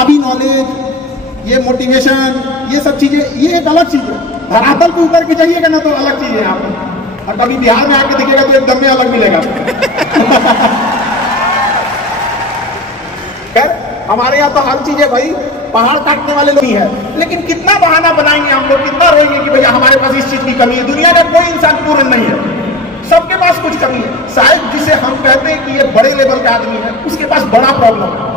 किताबी नॉलेज, ये मोटिवेशन, ये सब चीजें, ये एक अलग चीज है। धरातल पे उतर के जाइएगा ना तो अलग चीज है यहाँ पर, और कभी बिहार में आके दिखेगा तो एकदम में अलग मिलेगा। खैर हमारे यहाँ तो हर चीज है भाई, पहाड़ काटने वाले लोग ही है, लेकिन कितना बहाना बनाएंगे हम लोग, कितना रोएंगे कि भैया हमारे पास इस चीज की कमी है। दुनिया का कोई इंसान पूर्ण नहीं है, सबके पास कुछ कमी है। शायद जिसे हम कहते हैं कि ये बड़े लेवल का आदमी है, उसके पास बड़ा प्रॉब्लम है।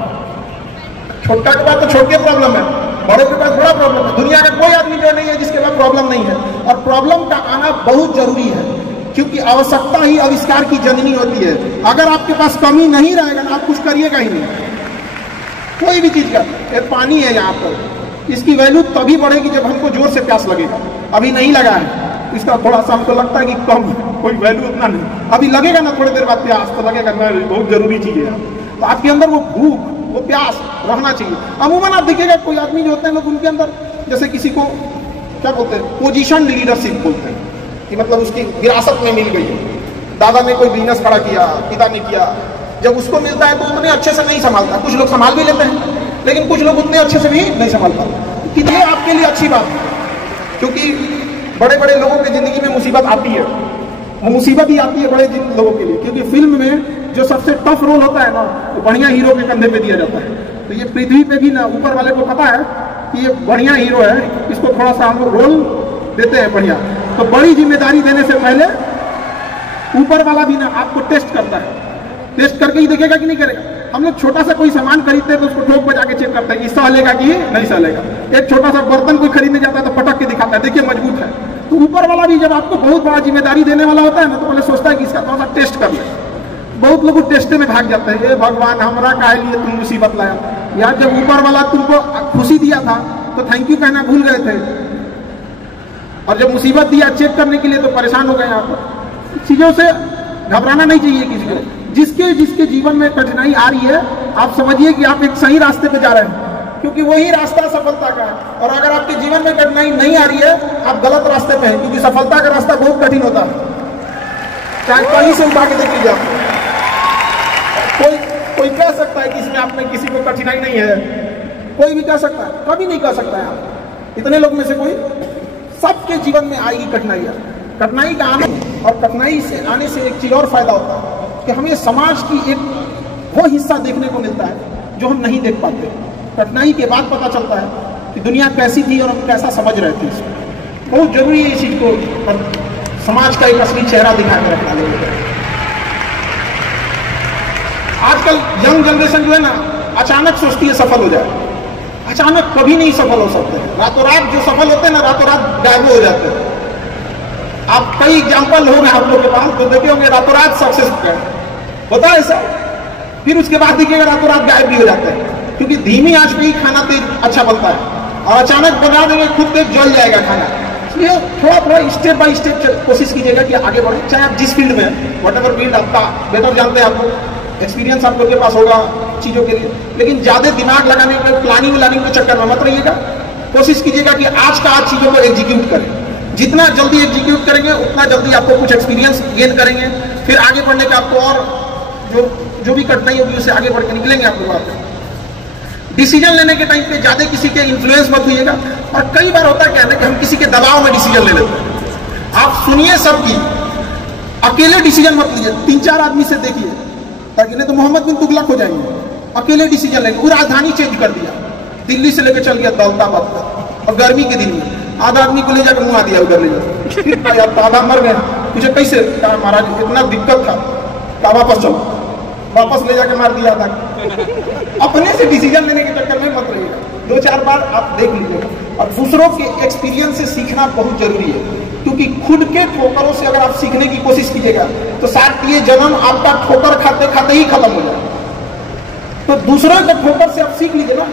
छोटा के पास तो छोटे प्रॉब्लम है, बड़े के पास बड़ा प्रॉब्लम है। दुनिया का कोई आदमी जो नहीं है जिसके पास प्रॉब्लम नहीं है। और प्रॉब्लम का आना बहुत जरूरी है, क्योंकि आवश्यकता ही आविष्कार की जननी होती है। अगर आपके पास कमी नहीं रहेगा ना, आप कुछ करिएगा ही नहीं कोई भी चीज का। ये पानी है यहाँ पर, इसकी वैल्यू तभी बढ़ेगी जब हमको जोर से प्यास लगेगा। अभी नहीं लगा है, इसका थोड़ा सा हमको लगता है कि कम है, कोई वैल्यू उतना नहीं। अभी लगेगा ना थोड़ी देर बाद प्यास, तो लगेगा ना बहुत जरूरी चीज है। तो आपके अंदर वो भूख, वो प्यास रहना चाहिए। अमूमन आप देखिएगा कोई आदमी जो होते हैं लोग, उनके अंदर जैसे किसी को क्या बोलते हैं, पोजीशन लीडरशिप बोलते हैं, कि मतलब उसकी विरासत में मिल गई। दादा ने कोई बिजनेस खड़ा किया, पिता ने किया, जब उसको मिलता है तो उतने अच्छे से नहीं संभालता। कुछ लोग संभाल भी लेते हैं, लेकिन कुछ लोग उतने अच्छे से भी नहीं संभाल पाते। कि ये आपके लिए अच्छी बात है, क्योंकि बड़े बड़े लोगों की जिंदगी में मुसीबत आती है। वो मुसीबत ही आती है बड़े लोगों के लिए, क्योंकि फिल्म में जो सबसे टफ रोल होता है ना, वो बढ़िया हीरो के कंधे पे दिया जाता है। तो ये पृथ्वी पे भी ना ऊपर वाले को पता है कि ये बढ़िया हीरो है, इसको थोड़ा सा हम रोल देते हैं बढ़िया। तो बड़ी जिम्मेदारी देने से पहले ऊपर वाला भी ना आपको टेस्ट करता है, टेस्ट करके ही देखेगा कि नहीं करेगा। हम लोग छोटा सा कोई सामान खरीदते हैं तो उसको ठोक बजा के चेक करते हैं कि सहलेगा कि नहीं सहलेगा। एक छोटा सा बर्तन कोई खरीदने जाता है तो पटक के दिखाता है, देखिए मजबूत है। तो ऊपर वाला भी जब आपको बहुत बड़ा जिम्मेदारी देने वाला होता है ना, तो पहले सोचता है कि इसका थोड़ा सा टेस्ट कर ले। बहुत लोग टेस्टे में भाग जाते हैं, भगवान हमरा काहे लिए तुम मुसीबत लाया। यार जब ऊपर वाला तुमको खुशी दिया था तो थैंक यू कहना भूल गए थे, और जब मुसीबत दिया चेक करने के लिए तो परेशान हो गए। यहाँ पर चीजों से घबराना नहीं चाहिए किसी को। जिसके जिसके जीवन में कठिनाई आ रही है, आप समझिए कि आप एक सही रास्ते पे जा रहे हैं, क्योंकि वही रास्ता सफलता का है। और अगर आपके जीवन में कठिनाई नहीं आ रही है, आप गलत रास्ते पे हैं, क्योंकि सफलता का रास्ता बहुत कठिन होता है। चाहे कहीं से उठा के देख लीजिए आप, कोई कह सकता है कि इसमें आप में किसी को कठिनाई नहीं है, कोई भी कह सकता है, कभी नहीं कह सकता है आप। इतने लोग में से कोई, सबके जीवन में आएगी कठिनाइयां। कठिनाई का आने और कठिनाई से आने से एक चीज और फायदा होता है कि हमें समाज की एक वो हिस्सा देखने को मिलता है जो हम नहीं देख पाते। कठिनाई के बाद पता चलता है कि दुनिया कैसी थी और हम कैसा समझ रहे थे इसको। बहुत जरूरी है इस चीज को समाज का एक असली चेहरा दिखा के रखना जरूरी है। आजकल यंग जनरेशन जो है ना, अचानक सोचती है सफल हो जाए। अचानक कभी नहीं सफल हो सकते। रातों रात जो सफल होते हैं ना, रातों रात गायब हो जाते हैं। आप कई एग्जाम्पल हो गए आप लोगों के पास, तो देखे होंगे रातों रात सक्सेस होता है ऐसा, फिर उसके बाद देखिएगा रातों रात गायब भी हो जाते हैं। क्योंकि धीमी आंच पे ही खाना तेज अच्छा बनता है, और अचानक बना देंगे खुद तेज जल जाएगा खाना। इसलिए थोड़ा थोड़ा स्टेप बाय स्टेप कोशिश कीजिएगा कि आगे बढ़े, चाहे आप जिस फील्ड में, वट एवर फील्ड आपका बेटर जानते हैं, आपको एक्सपीरियंस आप लोग के पास होगा चीजों के लिए। लेकिन ज्यादा दिमाग लगाने में, प्लानिंग के चक्कर में मत रहिएगा। कोशिश कीजिएगा कि आज का आज चीजों को एग्जीक्यूट करें। जितना जल्दी एग्जीक्यूट करेंगे उतना जल्दी आपको कुछ एक्सपीरियंस गेन करेंगे, फिर आगे बढ़ने का आपको और जो भी कठिनाई होगी उससे आगे बढ़ के निकलेंगे आप लोग। डिसीजन लेने के टाइम पे ज्यादा किसी के इन्फ्लुएंस मत होइएगा। और कई बार होता क्या है ना कि हम किसी के दबाव में डिसीजन ले लेते हैं। आप सुनिए सबकी, अकेले डिसीजन मत लीजिए, 3-4 आदमी से देखिए, ताकि नहीं तो मोहम्मद बिन तुगलक हो जाएंगे। अकेले डिसीजन लेंगे। वो राजधानी चेंज कर दिया, दिल्ली से लेकर चल गया दौलताबाद तक, और गर्मी के दिन में आधा आदमी को ले जाकर मुआ दिया उधर ले जाकर। यार आधा मर गया, मुझे कैसे, कहा महाराज इतना दिक्कत था, कहा वापस चलो, वापस ले जाकर मार दिया था। अपने से डिसीजन लेने के चक्कर में मत रहिएगा, 2-4 बार आप देख लीजिएगा। और दूसरों के एक्सपीरियंस से सीखना बहुत जरूरी है, क्योंकि खुद के ठोकरों से अगर आप सीखने की कोशिश कीजिएगा तो शायद ये जन्म आपका ठोकर खाते खाते ही खत्म हो जाए। तो दूसरों के ठोकर से आप सीख लीजिए ना।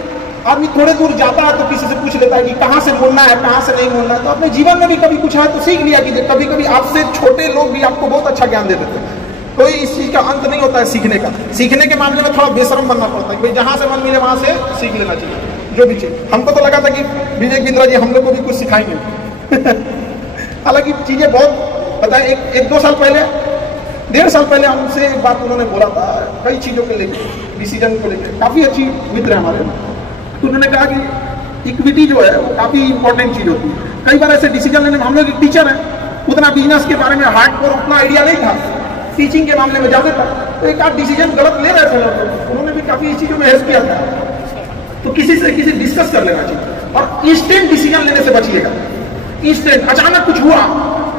आदमी थोड़े दूर जाता है तो किसी से पूछ लेता है कि कहाँ से मुड़ना है, कहाँ से नहीं मुड़ना है। तो अपने जीवन में भी कभी कुछ है तो सीख लिया कीजिए। कभी कभी आपसे छोटे लोग भी आपको बहुत अच्छा ज्ञान दे देते हैं। कोई इस चीज का अंत नहीं होता है सीखने का। सीखने के मामले में थोड़ा बेशरम बनना पड़ता है, भाई जहां से मन मिले वहां से सीख लेना चाहिए जो भी चीज। हमको तो लगा था कि विजय बिंद्रा जी हम लोग को भी कुछ सिखाएंगे। हालांकि चीजें बहुत पता है। 1-2 साल पहले, 1.5 साल पहले हमसे एक बात उन्होंने बोला था, कई चीजों को लेकर, डिसीजन को लेकर। काफी अच्छी मित्र है हमारे। तो उन्होंने कहा कि इक्विटी जो है वो काफ़ी इंपॉर्टेंट चीज़ होती है। कई बार ऐसे डिसीजन लेने में, हम लोग एक टीचर हैं, उतना बिजनेस के बारे में हार्डकोर उतना आइडिया नहीं था, टीचिंग के मामले में ज़्यादा था, तो एक आध डिसीजन गलत ले रहे थे लोग, उन्होंने भी काफ़ी इस चीज़ों में हेल्प किया था। तो किसी से डिस्कस कर लेना चाहिए और इंस्टेंट डिसीजन लेने से बचिएगा। इंस्टेंट अचानक कुछ हुआ,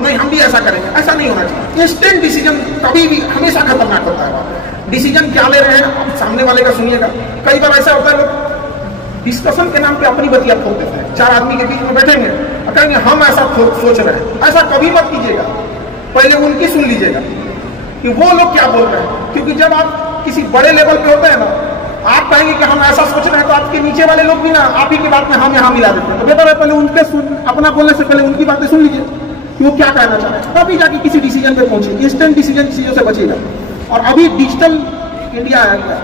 नहीं हम भी ऐसा करेंगे, ऐसा नहीं होना चाहिए। इंस्टेंट डिसीजन कभी भी हमेशा खतरनाक होता है। डिसीजन क्या ले रहे हैं आप सामने वाले का सुनिएगा। कई बार ऐसा होता है लोग डिस्कशन के नाम पे अपनी बतिया खोल देते हैं, चार आदमी के बीच में बैठेंगे और कहेंगे हम ऐसा सोच रहे हैं। ऐसा कभी मत कीजिएगा, पहले उनकी सुन लीजिएगा कि वो लोग क्या बोल रहे हैं, क्योंकि जब आप किसी बड़े लेवल पे होते हैं ना, आप कहेंगे कि हम ऐसा सोच रहे हैं, तो आपके नीचे वाले लोग भी ना आप ही की बात में हम यहाँ मिला देते हैं। तो बेहतर है पहले उनके अपना बोलने से पहले उनकी बातें सुन लीजिए कि वो क्या कहना चाह रहे हैं, तभी जाके किसी डिसीजन पे पहुंचे। इंस्टेंट डिसीजन चीजों से बचेगा। और अभी डिजिटल इंडिया आ गया,